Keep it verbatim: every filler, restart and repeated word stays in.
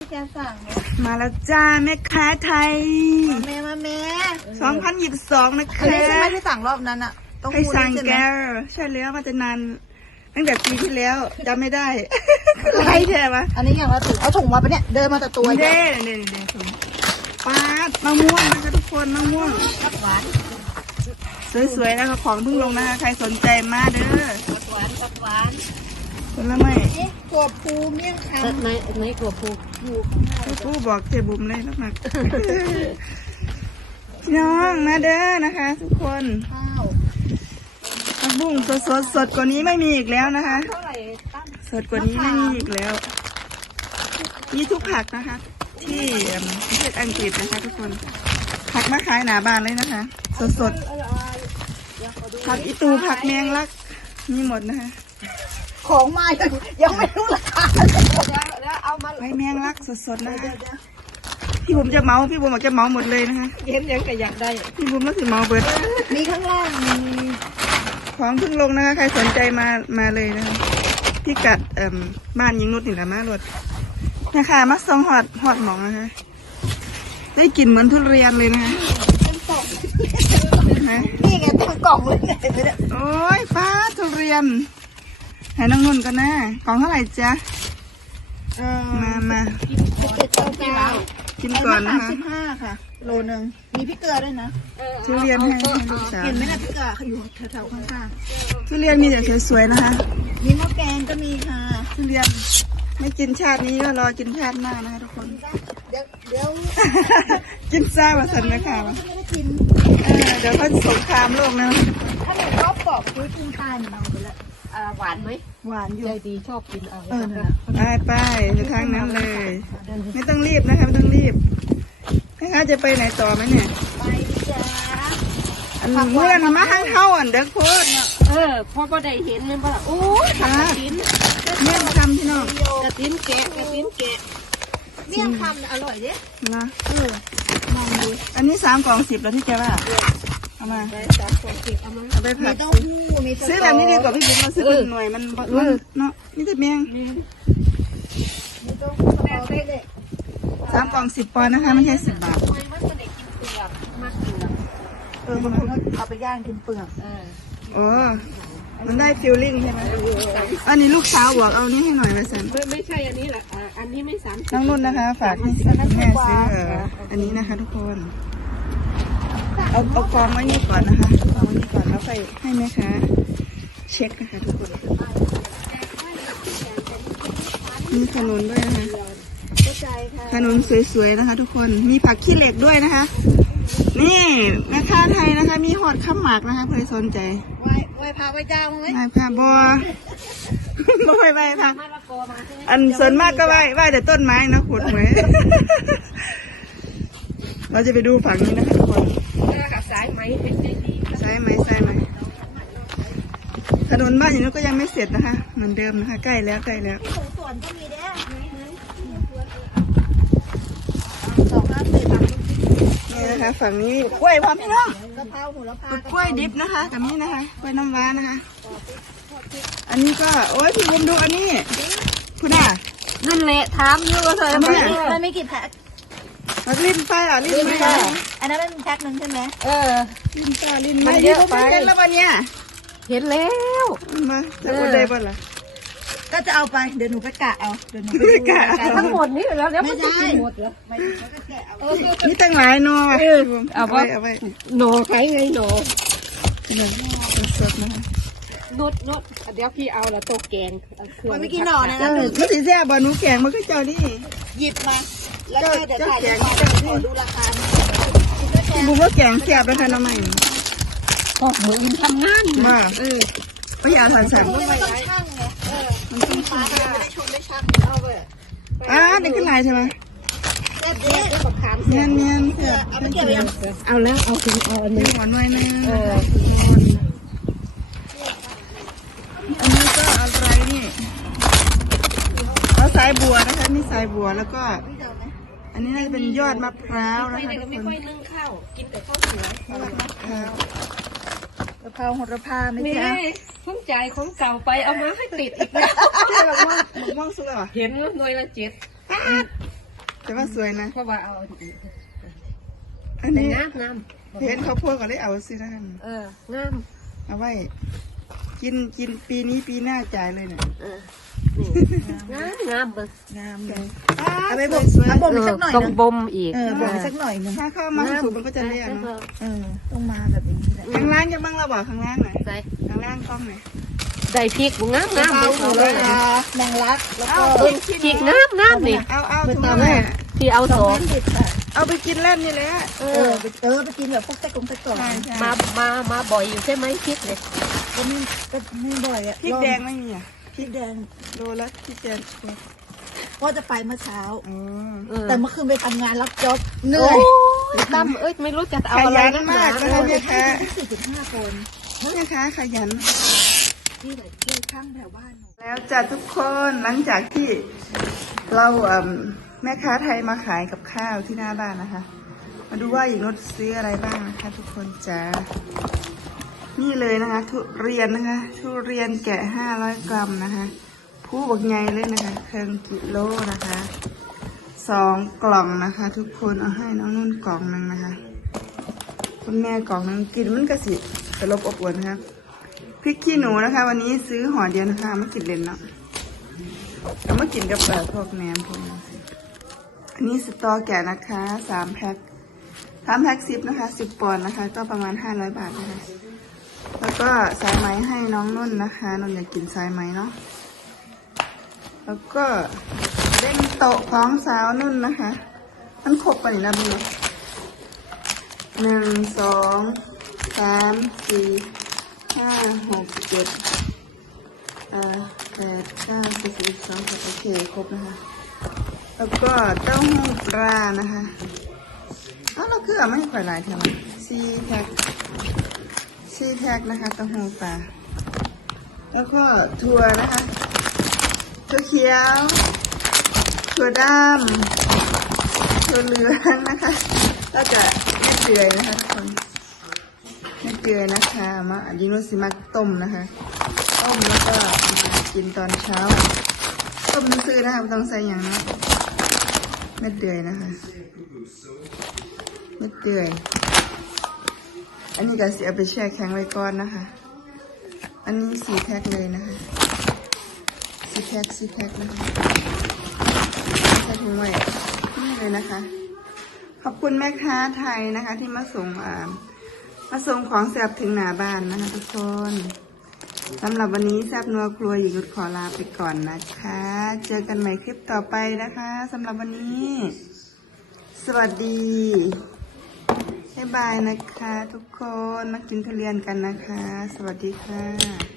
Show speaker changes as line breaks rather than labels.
แกสั่ง
มาแล้วจ้าแม่ค้าไทย
มาแม่มาแม่
สองพันยี่สิบสองนะคะ
อันนี้ใช่ไหมที่สั่งรอบนั้นอะต้อง
ใครสั่ง
ใช่ไหม
แกใช่แล้วมาจะนานตั้งแต่ปีที่แล้วจำไม่ได้อะไรแท้ปะ
อันนี้อย่างละถุงเอาถุงมาปะเนี่ยเดินมาแต่ตัว
เด้เด้เด้ถุงปาดมะม่วงนะคะทุกคนมะม่วง
หวาน
สวยๆนะคะของเพิ่งลงนะคะใครสนใจมาเด้อ
หวานหวาน
ผลไม้
นี่ตัวปูเมี่ยงคำ
ไหนไหนกลัวปู
อยู่ข้างหน้า
ผู้บอกเจบุ๋มเลยนักหนักน้องมาเด้อนะคะ ทุกคน
ข้าว
ผักบุ้งสดสดสดกว่านี้ไม่มีอีกแล้วนะคะ
เท่าไหร่ตั้ง
สดกว่านี้ไม่มีอีกแล้ว มีทุกผักนะคะ ที่ประเทศอังกฤษนะคะ ทุกคน ผักมาขายหนาบานเลยนะคะ สดสดผักอีตูผักแมงลักมีหมดนะคะ
ของมายังยังไม่รู้ราคาแล้วเอามา
ใบแมงลักสดสดๆนะคะพี่บุ๋มจะเมาพี่บุ๋มบอกจะเมาหมดเลยนะคะ
เห็นยังก็อยากได้
พี่บุ๋มก็ถือเมาเบิด
มีข้างล่างมี
ของเพิ่งลงนะคะ ใครสนใจมามาเลยนะคะพี่กัดเอ่อบ้านยิงนุชนี่แหละมารถนะคะมาซองหอดหอดหมองนะคะ ได้กลิ่นเหมือนทุเรียนเลยนะคะ
เป็นกล่อง
เห็นไหม
นี่ไงเต็มกล่องเลยเนี่ยเห็นไหมเนี่ย
โอ้ยฟ้าทุเรียนให้น้องนุ่นกันนะกล่องเท่าไหร่จ๊ะ
เอ่อ
มามา
เจ็ดเก้าเก้า
กินก่อนนะคะ
สิบห้าค่ะ โลนึงมีพริกเกลือด้วยนะ
ทุเรียนให้ให้ลูกสาว
เห็นไหมนะพริกเกลืออยู่แถวๆข้าง
ทุเรียนมีแต่สวยๆนะคะ
ๆมีหม้อแกงก็มีค่ะ
ทุเรียนไม่กินชาตินี้ก็รอกินชาติหน้านะคะทุกคน
เดี๋ยวเดี๋ยว
กินซ่ามาสันนะคะ
ไม่ได้กิน
เออเดี๋ยวเขาสงครามโลกนะ
ถ้าหนูชอบกรอบซื้อกินทานเอาไปละ
อ่าหวานไหม
หวานอยู่
ใจดีชอบกินเอา
เออไปไปไปทางนั้นเลย ไม่ต้องรีบนะคะไม่ต้องรีบนะคะจะไปไหนต่อไหมเนี่ย
ไปจ้า
อันเมื่อนั้นมาห้างเท่าอันเด็กโคตรเนาะ
เออพอพอได้เห็นเลยว่าโอ้ย
ค่ะ
กระติน
เนี่ยทำที่น้อง
กระตินแกะกระตินแกะ
เมี่ยงคำน่ะอร่อยเด้
นะ
เออมองดู
อันนี้สามกล่องสิบแล้วที่แกว่าเอามา
ไปจับของเก็บเอามา
เอาไป
มี
ผัด
เต้าหู้มีสต
ซื้อแบบนี้ดีกว่าพี่บุ๊คเราซื้อเป็นหน่วยมันมันเนาะนี่แต่เมียง
มีเต้าหู้สตอเบอรี่
สามกล่องสิบปอนด์นะคะไม่ใช่สิบบาท
ทำไมมันไม่ได้กินเปลือกมากเปลือก
เออบางคนก็เอาไปย่างกินเปลือก
เออ
โอ้มันได้ฟิลลิ่งใช่ไหมอันนี้ลูกสาวบอกเอานี้ให้หน่อยไปสัน
ไม่ไม่ใช่อันนี้แหละอ่าอันนี้ไม่สามสิบ
น้องนุ่นนะคะ ฝากให้แม่ซื้อเอ่ออันนี้นะคะ ทุกคน เอาเอากองไว้นี่ก่อนนะคะกองไว้นี่ก่อนแล้วไปให้แม่ค้าเช็คนะคะทุกคนมีขนุนด้วยนะคะ
เข้าใจค่ะ
ขนุนสวยๆนะคะ ทุกคนมีผักขี้เหล็กด้วยนะคะ นี่แม่ค้าไทยนะคะ มีหอดข้าวหมากนะคะเพื่อสนใจ
ไหวไหวพาไหวเจ้าไหม
ไม่พาบัวบัวไม่พาม
ะละกอมาใช่ไหม
อันส่วนมากก็ไหว้ไหว้แต่ต้นไม้นะขุดหวย เราจะไปดูฝั่งนี้นะคะทุกคน
เออกับสายไหมเป็นใจดี
ใช่ไหมใช่ไหมถนนบ้านอย่างนี้ก็ยังไม่เสร็จนะคะ เหมือนเดิมนะคะ ใกล้แล้วใกล้แล้ว
ที่หมูสวนก็มีเด้สองห้าสิบ
นี่นะคะ ฝั่งนี้กล้วยพร้อมพี่น้อง
กะเพราหัวละพาก
ล้วยดิบนะคะกับนี้นะคะกล้วยน้ำว้านะคะ อันนี้ก็โอ้ยพี่บุ๋มดูอันนี้คุณอ่ะ
นั่นแหละถามอยู่ว่าเธอ
ทำไม
มันไม่กี่แพ็ค
มันลิ้นไปอ่ะลิ้นไปอ่ะ
อันนั้นเป็นแพ็คหนึ่งใช่ไหม
เออ
ลิ้นไปลิ้น
มั
ไม่
นเย
เย
อะ
อะ
ไป
ไปแล้ววันเนี้ย
เห็นแล้ว
มาจะกดได้ป่ะล่ะ
ก็จะเอาไปเดี๋ยวหนูไปกะเอาเดี๋ยวหนูไป
ไม่กะ
ทั้งหมดนี่แล้วแล้วมันจะกินหมดเหรอ
ไม่ได้ก็แกะเอา
นี่ตั้งหลายนอว่ะ
เอาไว้
เอาไว้
หนอใครไงหนอ
หนึ่งสดๆนะคะ
นดนดเดี๋ยวพี่เอาแล้วโตแกงเครื่อง
มันไม่กี่หน่อนะ
เออมันสีแซ่บบอนูแกงมันก็เจ้านี่
หยิบมา แล้วก็เดี๋ยวถ่าย
เจ้า
ข
แกง
อดูราคา
บุ้มว่าแกงแซ่บนะคะน้องใหม่
โอ้หมูอินทำงาน
มาเออประหยัดทันสั่ง
ไม่ต้องช่างไงเออ
มันต้อง
ฟ้าไม่ได้ชมได้ช่างเอาไป
อ่านี่ขึ้นลายใช่ไหม
เด็ดเด็ด
กับขาม
เนียนเนียน
เสือเอาไปเกี่ยวยัง
เอาแล้วเอาถึงเอาอัน
มี
นี้
หวานหน่อยนึง
เออ
อันนี้ก็อะไรนี่เอาสายบัวนะคะนี่สายบัวแล้วก็ อันนี้น่าจะเป็นยอดมะพร้าวนะ
ไม่
คะ
ได้
ทุ
ก็
ก
ไม่
คน
ค่อยนึ่งข้าวกินแต่ข้าวสวย
กะเพราโหระพาไม่
นี่
ใช่
เพิ่งจ่ายของเก่าไปเอามาให้ติดอีกแล้ว
ใช่หมกม่วงหมกม่วงสุกเหรอ
เห็นหน่วยละเจ็ด
แต่ว่าสวยนะ
เพราะว่าเอา
อัน
แต่
นี้
งามงาม
เห็นเขาวโพดก็ได้เอาสินะ
เอองาม
เอาไว้ กินกินปีนี้ปีหน้าจ่ายเลยเนี่ย
เออนี่งามงามเบิ่ง
งามเลย
เอา
เอา
ไป
ไป
บบ อ
อก ก
สวย
เอาบ่มอีกสักหน่อย
ต้อง
นึง
บ่มอีก
เออบ่มอีกสักหน่อยนึง
ถ้าเข้ามาสูงมันก็จะเรียกเนาะ
เออต้องมาแบบนี้แหละ
ข้างล่างจะบ้างเราบอกข้างล่างหน่อย
ใส่
ข้างล่างกล้องหน่อย
ได้พริกบ่งามงาม
เอา
เบิ่ง
เล
เลย ย
แมงลักแล้วก็
เบิ่งพริกงามงามนี่
เอาเอา
ไม่
ถุง
ตาม
แม่
พี่เอา
ส
ส
อ
อง ง
สิบค่ะ
เอาไปกินเล่นนี่แหละ
เออไปเออไปกินแบบพวกไส้กรงไส้กรอก
ใช่ใช่
มามามาบ่อยอยู่ใช่ไหมพริกเนี่ย
ก็ไม่ก็ไม่บ่อยอ่ะ
พริกแดงไม่มีอ่ะ
พริกแดง
โลละพริกแดง
ก็จะไปเมื่อเช้า
อ๋อ
เออ
แต่เมื่อคืนไปทำงานรับจ็อบเหนื่
โอ้
อย
ยตั้มเอ้ยไม่รู้จะเอา
ข
อะไร
ยัน
นักห
มาก
นา
นะคะแม่ค้า
สี่สิบห้าคน
แม่ค้าขยัน
ที่ไหนที่ข้างแถวบ้านหนู
แล้วจ้ะทุกคนหลังจากที่เราเอิ่มแม่ค้าไทยมาขายกับข้าวที่หน้าบ้านนะคะ มาดูว่าหญิงนุชซื้ออะไรบ้างนะคะ ทุกคนจ้านี่เลยนะคะ ทุเรียนนะคะ ทุเรียนแกะห้าร้อยกรัมนะคะ ผู้บักใหญ่เลยนะคะเครื่องกิโลนะคะสองกล่องนะคะ ทุกคนเอาให้น้องนุ่นกล่องหนึ่งนะคะคุณแม่กล่องหนึ่งกินมันกระสิตลบอบอวนนะคะพริกขี้หนูนะคะ วันนี้ซื้อห่อเดียวนะคะไม่กินเลนเนาะเอามากินกับเอ่อพวกแหนมพวกนี้อันนี้สตอแกะนะคะสามแพ็คสามแพ็คสิบนะคะสิบปอนด์นะคะ ก็ประมาณห้าร้อยบาทนะคะแล้วก็สายไหมให้น้องนุ่นนะคะนุ่นอยากกินสายไหมเนาะแล้วก็เร่งโต๊ะของสาวนุ่นนะคะมันครบไปนะพี่เนาะหนึ่งสองสามสี่ห้าหกเจ็ดเอ่อแปดเก้าสิบสิบเอ็ดสองสิบโอเคครบนะคะแล้วก็เต้าหู้ปลานะคะเอ้าเราคือเอาไม่ค่อยหลายเท่าไหร่สี่แพ็คสี่แพ็คนะคะเต้าหู้ปลาแล้วก็ถั่วนะคะถั่วเขียวถั่วดำถั่วเหลืองนะคะก็จะไม่เปื่อยนะคะทุกคนไม่เปื่อยนะคะมาอันนี้นุสิมาต้มนะคะต้มแล้วก็มากินตอนเช้าต้มซื้อนะคะไม่ต้องใส่อย่างนะไม่เปื่อยนะคะไม่เปื่อยอันนี้ก็เสียไปแช่แข็งไว้ก่อนนะคะอันนี้สี่แพ็คเลยนะคะสี่แพ็คสี่แพ็คนะคะใส่ถุงไว้นี่เลยนะคะ ขอบคุณแม่ค้าไทยนะคะ ที่มาส่งอ่ามาส่งของแซ่บถึงหน้าบ้านนะคะทุกคนสำหรับวันนี้แซ่บนัวครัวอยู่นุชขอลาไปก่อนนะคะ เจอกันใหม่คลิปต่อไปนะคะสำหรับวันนี้ สวัสดีบ๊ายบายนะคะ ทุกคนมากินทุเรียนกันนะคะ สวัสดีค่ะ